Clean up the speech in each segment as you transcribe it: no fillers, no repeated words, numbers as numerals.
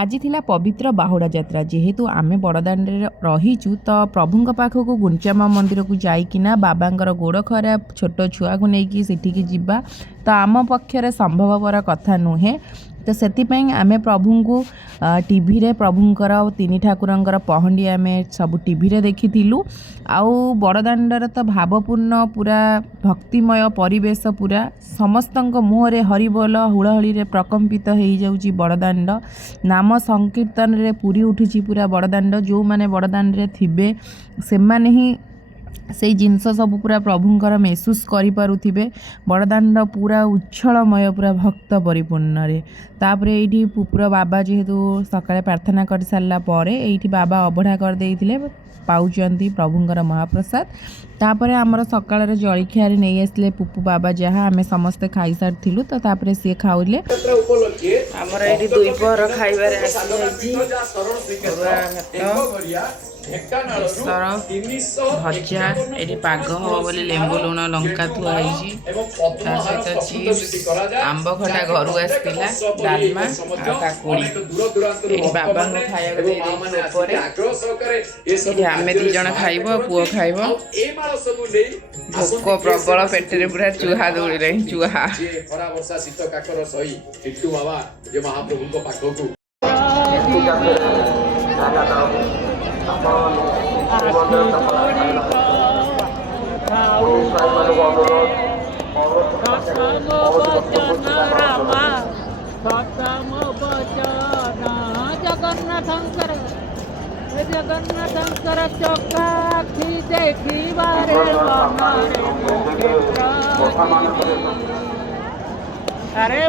आज थिला पवित्र बाहुड़ा यात्रा जेहेतु आमे बड़दाण्ड रहीचु तो प्रभु पाखक गुंचामा मंदिर को जाइकिना बाबांकर गोड़ खराब छोट छुआ को लेकिन सेठिकी जीवा तो आम पक्षर संभवपर कथा नुहे। तो से आमे प्रभु को टीवी रे प्रभुंकर तीन ठाकुरंकर पहंडी आमे सब टीवी रे देखिथिलु। आउ बड़दाण्डर तो भावपूर्ण पूरा भक्तिमय परिवेश पूरा समस्तंक मुहरे हरिबोल हुलहली रे प्रकम्पित हो जाउची बड़दाण्ड नाम संकीर्तन रे पूरी उठुची पूरा बड़दाण्ड जो माने बड़दाण्ड रे थिबे से माने ही से जिनस सब पूरा प्रभुंकर महसूस करें बड़दाण्ड पूरा उच्छलमय पूरा भक्त परिपूर्ण रे। तापरे एठी पूरा बाबा जेहेतु सकाळे प्रार्थना कर सारला परे एठी बाबा अबढ़ा कर देइथिले पाउचंती प्रभुंकर महाप्रसाद। तापरे हमर सकाळर जळखिया रे नै आसले पुपु बाबा जहाँ आमे समस्त खाई सारथिलु तो तापरे से खाउले हमर एठी दुई पहर खाइबारे आसी बेसर भजा ये पाग हम बोली लेंबू लुण लंका थुआई सहित चिप्स आंब खटा घर आसाला डालमा काकुड़ी ये बाबा खाया आम दीज खाइब पुओ खाइब भोक प्रबल पेटे पूरा चूहा दौड़े चूहा जगन्नाथंकर जगन्नाथंकर चौकाखी देखी बारे अरे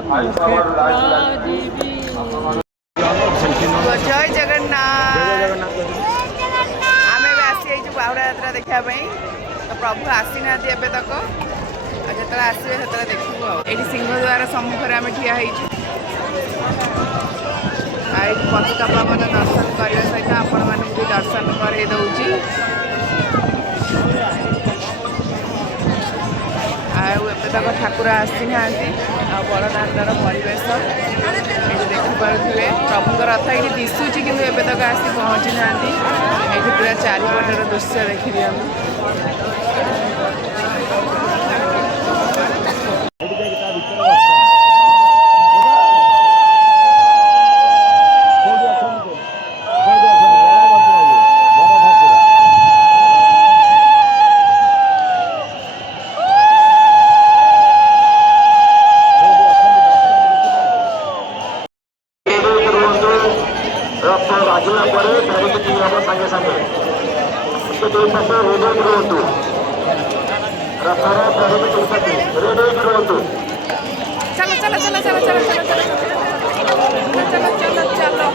जय जगन्नाथ आम आसी बाहुड़ा यात्रा देखापी तो प्रभु आसी ना एवं तक जो आसवे से देखू ये सिंहद्वार सम्मुखें आम ठिया पतित पावन दर्शन करने सहित आपण मान भी दर्शन कर दौची तक ठाकुर आसी ना बड़दाण्डर परिवेश देखिपे प्रभुंर रथ ये दिशुची कि एवं तक आसी पहुँची ना ये पूरा चारिपटर दृश्य देखिए चलो चलो चलो चलो चलो चलो चलो चलो चलो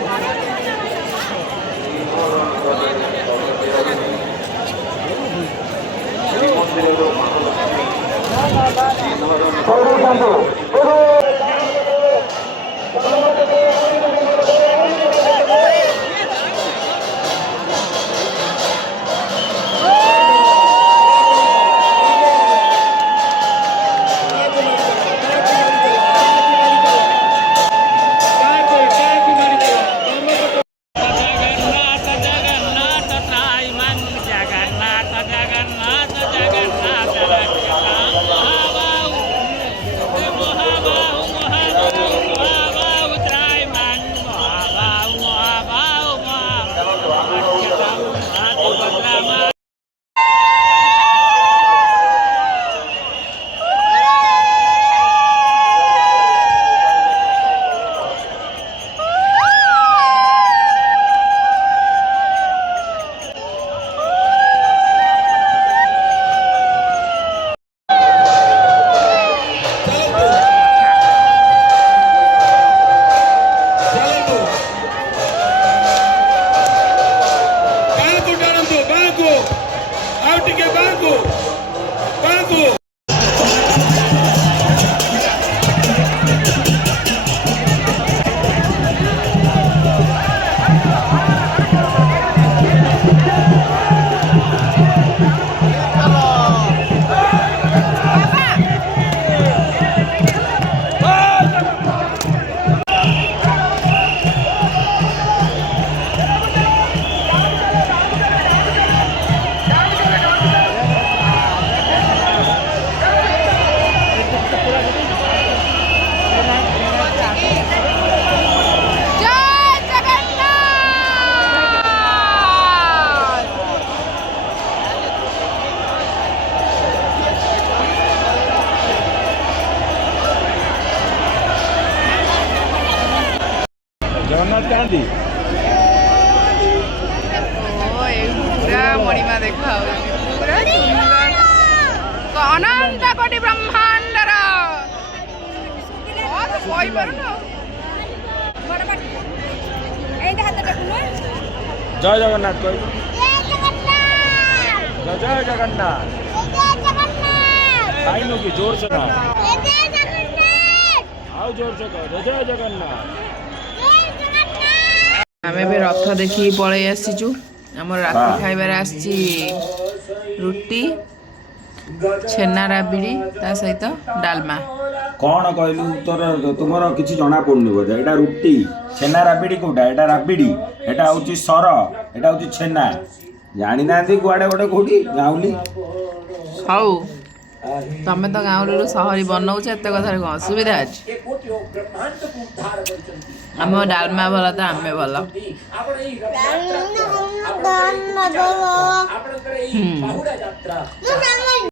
ଜଗନ୍ନାଥ କାହାନ୍ତି? ପୁରା ମଣିମା ଦେଖା ପୁରା ସୁନ୍ଦର ଅନନ୍ତ କୋଟି ବ୍ରହ୍ମାଣ୍ଡର କହିପାରୁନ। ଜୟ ଜଗନ୍ନାଥ କହିବୁ। ଜୟ ଜଗନ୍ନାଥ ଖାଇନୁ କି ଜୋରସେ ନା ଆଉ ଜୋରସେ କହ ଜୟ ଜଗନ୍ନାଥ। ଆମେ ଏବେ ରଥ ଦେଖିକି ପଳେଇ ଆସିଛୁ। ଆମର ରାତି ଖାଇବାରେ ଆସିଛି ରୁଟି ଛେନା ରାବିଡ଼ି ତା ସହିତ ଡାଲମା। କଣ କହିଲୁ ତୋର ତୁମର କିଛି ଜଣା ପଡୁନି ବୋଧେ। ଏଇଟା ରୁଟି ଛେନା ରାବିଡ଼ି କୋଉଟା? ଏଇଟା ରାବିଡ଼ି, ଏଇଟା ହଉଛି ସର, ଏଇଟା ହଉଛି ଛେନା। ଜାଣିନାହାନ୍ତି କୁଆଡେ ଗୋଟେ କୋଉଠି ଗାଉଲି। ହଉ ତମେ ତ ଗାଉଁଲିରୁ ସହରୀ ବନଉଛ ଏତେ କଥାରେ କଣ ଅସୁବିଧା ଅଛି? ଆମ ଡାଲମା ଭଲ ତ ଆମେ ଭଲ।